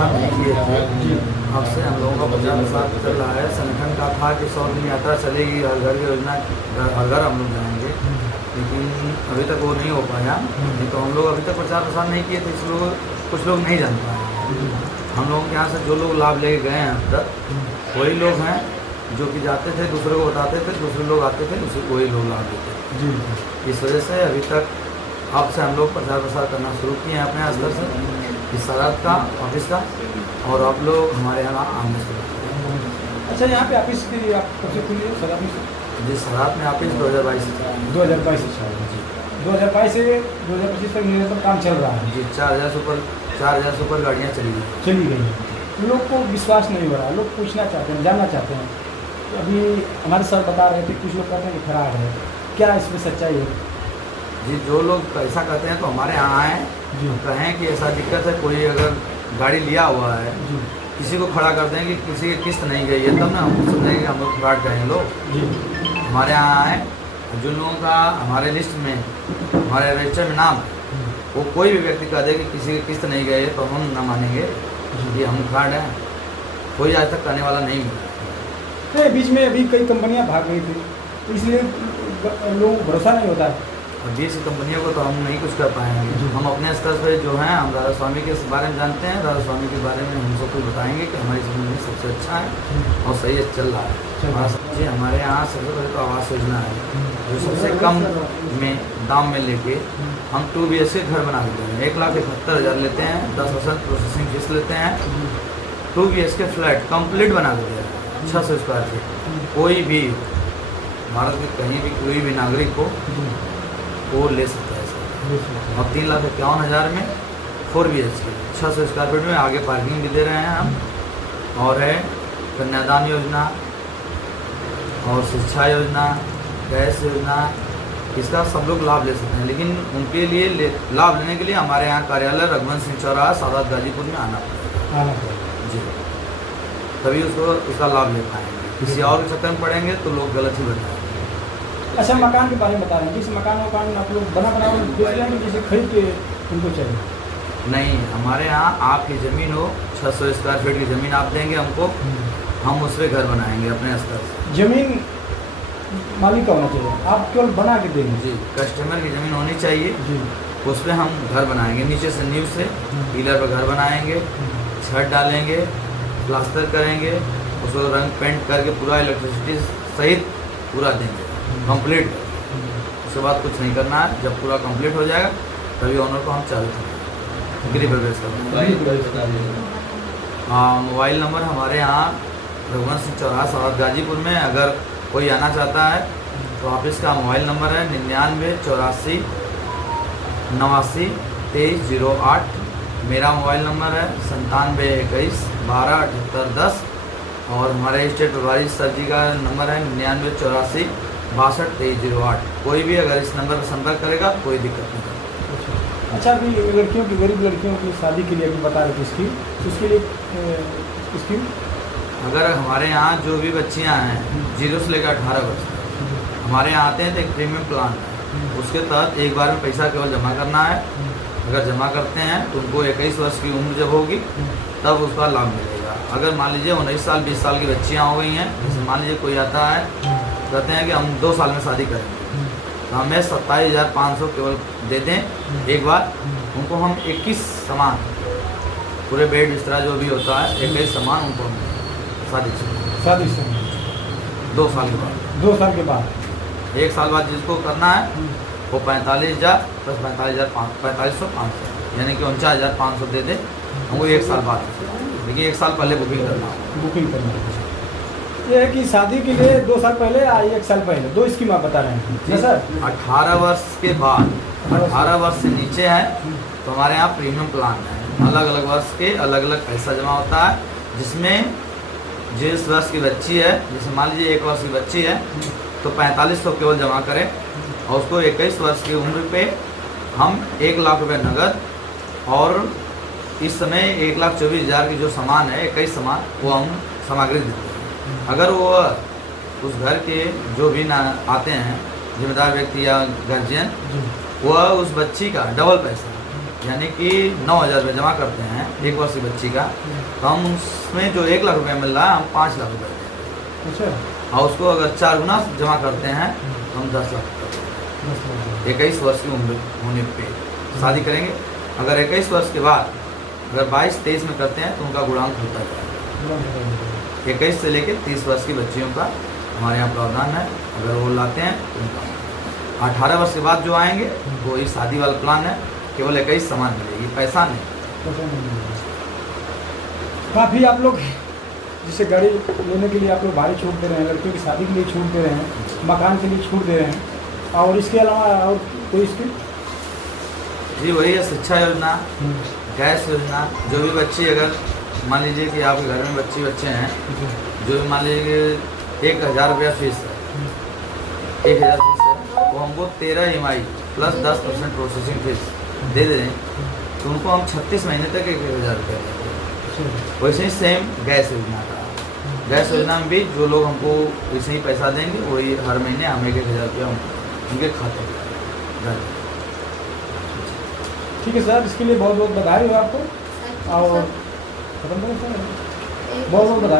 प्रसार नहीं किए थे। अब से हम लोगों का प्रचार प्रसार चल रहा है। संगठन का था कि 100 दिन यात्रा चलेगी, हर घर की योजना, हर घर हम लोग जाएंगे, लेकिन अभी तक वो नहीं हो पाया। नहीं तो हम लोग अभी तक प्रचार प्रसार नहीं किए थे, इसलिए कुछ लोग नहीं जान पाए। हम लोगों के यहाँ से जो लोग लाभ लेके गए हैं अब तक, वही लोग हैं जो कि जाते थे, दूसरे को बताते थे, दूसरे लोग आते थे, वही लोग लाभ लेते थे। इस वजह से अभी तक अब से हम लोग प्रचार प्रसार करना शुरू किए हैं अपने स्तर से, इस सराहत का ऑफिस का, और आप लोग हमारे यहाँ आने शुरू किए। अच्छा, यहाँ पे ऑफिस के लिए आप कब से खुली है सर ऑफिस? जी, सराहत में ऑफिस 2022 से 2022 से 2022 से 2025 तक निरंतर काम चल रहा है जी। 4000 से ऊपर गाड़ियाँ चली गई। लोग को विश्वास नहीं हो रहा, लोग पूछना चाहते हैं, जानना चाहते हैं। तो अभी हमारे सर बता रहे थे, कुछ लोग कहते हैं कि खराब है, क्या इसमें सच्चाई है? जी, जो लोग ऐसा कहते हैं तो हमारे यहाँ आएँ, कहें कि ऐसा दिक्कत है, कोई अगर गाड़ी लिया हुआ है, किसी को खड़ा कर दें कि किसी की किस्त नहीं गई है, तब ना हम समझेंगे कि हम लोग फ्रॉड करें लोग। हमारे यहाँ आए, जिन लोगों का हमारे लिस्ट में, हमारे रजिस्टर में नाम है, वो कोई भी व्यक्ति कह दे कि किसी की किस्त नहीं गई है तो हम ना मानेंगे कि हम फ्रॉड हैं। कोई आज तक करने वाला नहीं मिला। बीच में अभी कई कंपनियां भाग गई थी, इसलिए लोगों को भरोसा नहीं होता है। और 20 कंपनियों को तो हम नहीं कुछ कर पाएंगे। हम अपने स्तर पर जो हैं, हम राधा स्वामी के बारे में जानते हैं, राधा स्वामी के बारे में हम सबको बताएंगे कि हमारी ज़मीन में सबसे अच्छा है और सही चल रहा है। जी, हमारे यहाँ सबसे पहले तो आवास योजना है, जो सबसे कम में दाम में लेके हम 2 BHK घर बना देते हैं। 1,71,000 लेते हैं, 10% प्रोसेसिंग फीस लेते हैं। 2 BHK फ्लैट कंप्लीट बना देते हैं, 600 स्क्वायर फीट। कोई भी भारत में कहीं भी कोई भी नागरिक को वो ले सकता है सर। और 3,51,000 में 4 BHK 600 स्क्वायर फीट में, आगे पार्किंग भी दे रहे हैं हम। और है कन्यादान योजना और शिक्षा योजना, गैस योजना, इसका सब लोग लाभ ले सकते हैं। लेकिन उनके लिए लाभ लेने के लिए हमारे यहाँ कार्यालय रघुवंश सिंह चौराहा, सादात गाजीपुर में आना पड़ेगा जी, तभी उसका लाभ ले पाएंगे। किसी और के चक्कर में पड़ेंगे तो लोग गलत ही बताएंगे। अच्छा, मकान के बारे में बता रहे हैं, जिस मकान आप लोग बना बेच रहे हैं, जैसे खरीद के उनको चाहिए? नहीं, हमारे यहाँ आपकी ज़मीन हो, 600 स्क्वायर फीट की ज़मीन आप देंगे हमको, हम उस पर घर बनाएंगे अपने स्तर से। ज़मीन मालिक का होना चाहिए, आप केवल बना के देंगे? जी, कस्टमर की ज़मीन होनी चाहिए जी, उस पर हम घर बनाएंगे। नीचे से नींव से पिलर पर घर बनाएंगे, छत डालेंगे, प्लास्टर करेंगे, उसको रंग पेंट करके पूरा इलेक्ट्रिसिटी सहित पूरा देंगे कंप्लीट। उसके बाद कुछ नहीं करना है। जब पूरा कंप्लीट हो जाएगा तभी ऑनर को हम चालू करेंगे, गृह प्रवेश करेंगे। हाँ, मोबाइल नंबर हमारे यहाँ रघुवंश सिंह चौराहा, सादात गाजीपुर में। अगर कोई आना चाहता है तो ऑफिस का मोबाइल नंबर है 99 84 89 2308। मेरा मोबाइल नंबर है 97 21 12 78 10। और हमारे स्टेट प्रभारी सर जी का नंबर है 99 84 62 2308। कोई भी अगर इस नंबर पर संपर्क करेगा कोई दिक्कत नहीं है। अच्छा, अभी लड़कियों की, गरीब लड़कियों की शादी के लिए अभी बता रहे थे स्कीम, उसके लिए स्कीम अगर हमारे यहाँ जो भी बच्चियाँ हैं 0 से लेकर 18 वर्ष हमारे यहाँ आते हैं तो एक प्रीमियम प्लान है, उसके तहत एक बार में पैसा केवल जमा करना है। अगर जमा करते हैं तो उनको 21 वर्ष की उम्र जब होगी तब उसका लाभ मिलेगा। अगर मान लीजिए 19 साल 20 साल की बच्चियाँ हो गई हैं, जैसे मान लीजिए कोई आता है कहते हैं कि हम 2 साल में शादी करेंगे, तो हमें 27,500 केवल दे दें एक बार। उनको हम 21 सामान, पूरे बेड बिस्तरा जो भी होता है, 21 सामान उनको हम शादी से 2 साल के बाद। 2 साल के बाद 1 साल बाद जिसको करना है वो 45,000 प्लस 45,500 यानी कि 49,500 दे दे हमको 1 साल बाद। देखिए 1 साल पहले बुकिंग करना ये है कि शादी के लिए 2 साल पहले या 1 साल पहले, 2 स्कीम आप बता रहे हैं सर। 18 वर्ष के बाद, 18 वर्ष से नीचे है तो हमारे यहाँ प्रीमियम प्लान है। अलग अलग वर्ष के अलग अलग पैसा जमा होता है, जिसमें जिस वर्ष की बच्ची है, जैसे मान लीजिए 1 वर्ष की बच्ची है तो 4500 केवल जमा करें और उसको 21 वर्ष की उम्र पे हम 1 लाख रुपये नगद, और इस समय 1,24,000 की जो सामान है, 21 सामान, वो हम सामग्री देते हैं। अगर वो उस घर के जो भी ना आते हैं जिम्मेदार व्यक्ति या गार्जियन, वह उस बच्ची का डबल पैसा यानी कि 9,000 रुपये जमा करते हैं 1 वर्ष की बच्ची का, तो हम उसमें जो 1 लाख रुपये मिल रहा है हम 5 लाख रुपये देंगे। अच्छा। और उसको अगर 4 गुना जमा करते हैं तो हम 10 लाख रुपये देंगे। 21 वर्ष की उम्र होने पे शादी करेंगे। अगर 21 वर्ष के बाद अगर 22-23 में करते हैं तो उनका गुणांक होता जाएगा। 21 से लेकर 30 वर्ष की बच्चियों का हमारे यहाँ प्रावधान है। अगर वो लाते हैं तो उनका 18 वर्ष के बाद जो आएंगे वो ये शादी वाला प्लान है, केवल 21 सामान मिलेगी, पैसा नहीं। काफ़ी आप लोग जैसे गाड़ी लेने के लिए आप लोग भारी छूट दे रहे हैं, लड़कियों की शादी के लिए छूट दे रहे हैं, मकान के लिए छूट दे रहे हैं, और इसके अलावा और कोई स्कीम? जी वही है शिक्षा योजना, गैस योजना। जो भी बच्ची अगर मान लीजिए कि आपके घर में बच्चे हैं, जो भी मान लीजिए कि 1,000 रुपया फीस है, 1,000 फीस है, वो हमको 13 EMI प्लस 10% प्रोसेसिंग फीस दे दें तो उनको हम 36 महीने तक 1,000 रुपया देते हैं। वैसे ही सेम गैस योजना का, गैस योजना में भी जो लोग हमको वैसे ही पैसा देंगे वही हर महीने हम 1,000 रुपया उनके खाते में। ठीक है सर, इसके लिए बहुत बहुत बधाई हो आपको, और खत्म करें सर, बहुत बहुत बधाई।